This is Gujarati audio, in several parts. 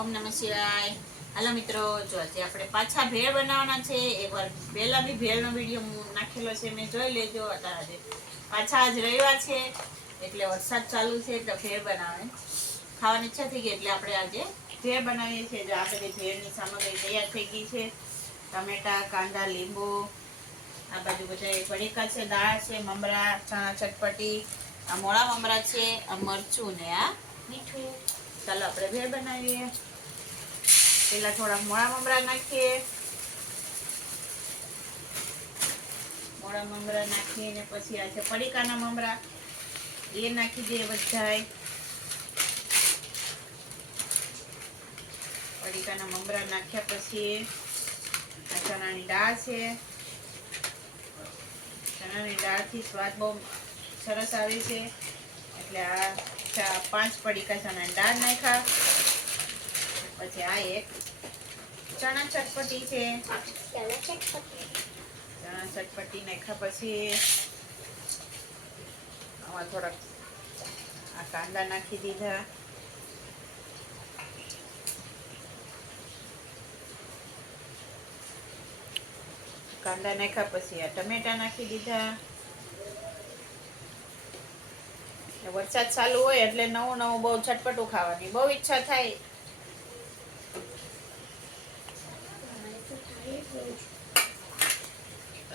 ઓમ નમઃ શિવાય। હાલો મિત્રો, જો આજે આપણે પાછા ભેળ બનાવવાના છે। એકવાર પહેલા બી ભેળનો વિડીયો નાખેલો છે, મેં જોઈ લેજો। અત્યારે પાછા આજ રવિવાર છે એટલે વરસાદ ચાલુ છે એટલે ભેળ બનાવે ખાવાની ઈચ્છા થઈ ગઈ એટલે આપણે આજે ભેળ બનાવીએ છીએ। જો આ બધી ભેળની સામગ્રી તૈયાર થઈ ગઈ છે। ટમેટા, કાંદા, લીંબુ, આ બાજુ બધા પડીકા છે, દાળ છે, મમરા, ચણા ચટપટી, આ મોળા મમરા છે, આ મરચું ને આ મીઠું। ચાલો આપણે ભેળ બનાવીએ। પેલા થોડા મોળા મમરા નાખીએ, મોળા મમરા નાખીને પછી આ છે પડીકાના મમરા, એ નાખી દઈએ બધાય। પડીકાના મમરા નાખ્યા પછી આ ચણાની દાળ છે। ચણાની દાળથી સ્વાદ બહુ સરસ આવે છે એટલે આ 5 પડીકા ચણાની દાળ નાખ્યા। પછી આ એક ચણા ચટપટી છે, ચણા ચટપટી નાખ્યા પછી આમાં થોડાક આ કાંદા નાખી દીધા, કાંદા નાખ્યા પછી આ ટમેટા નાખી દીધા। વરસાદ ચાલુ હોય એટલે નવું નવું બહુ ચટપટું ખાવાની બહુ ઈચ્છા થાય।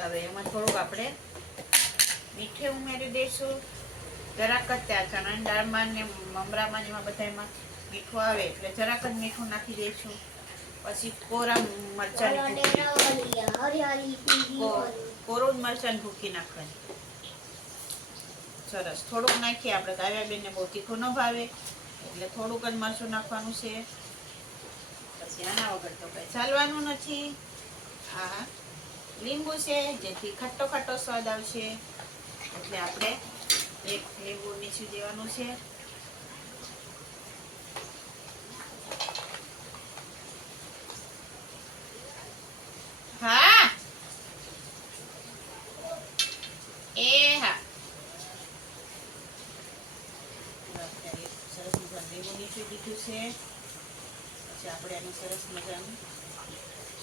હવે એમાં થોડુંક આપણે મીઠું ઉમેરી દઈશું, જરાક જ ત્યાં ચણાની દાળમાં ને મમરામાં ને એમાં બધામાં મીઠું આવે એટલે જરાક જ મીઠું નાખી દઈશું। પછી કોરા મરચાંની કોરું મરચાં ભૂકી નાખવાની સરસ। થોડુંક નાખીએ આપણે, કાવ્યાબેનને બહુ તીખું ન ભાવે એટલે થોડુંક જ મરચું નાખવાનું છે। પછી આના વગર તો કઈ ચાલવાનું નથી। આ લીંબુ છે જેથી ખટ્ટો ખટ્ટો સ્વાદ આવશે એટલે આપણે એક લીંબુ નીચું દેવાનું છે। હા એ હા, સરસ મજાનું લીંબુ નીચું દીધું છે। પછી આપણે આનું સરસ મજાનું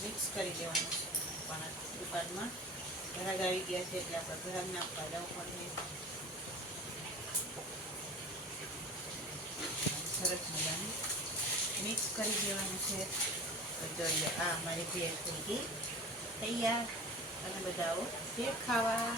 મિક્સ કરી દેવાનું છે। પણ દુકાનમાં ગ્રાહક આવી ગયા છે એટલે આપણે ગ્રાહકને આપવા જવું પડે। સરસ મજાનું મિક્સ કરી દેવાનું છે। જોઈએ આ અમારી ભેળ થઈ ગઈ તૈયાર, અને બધા આવો ભેળ ખાવા।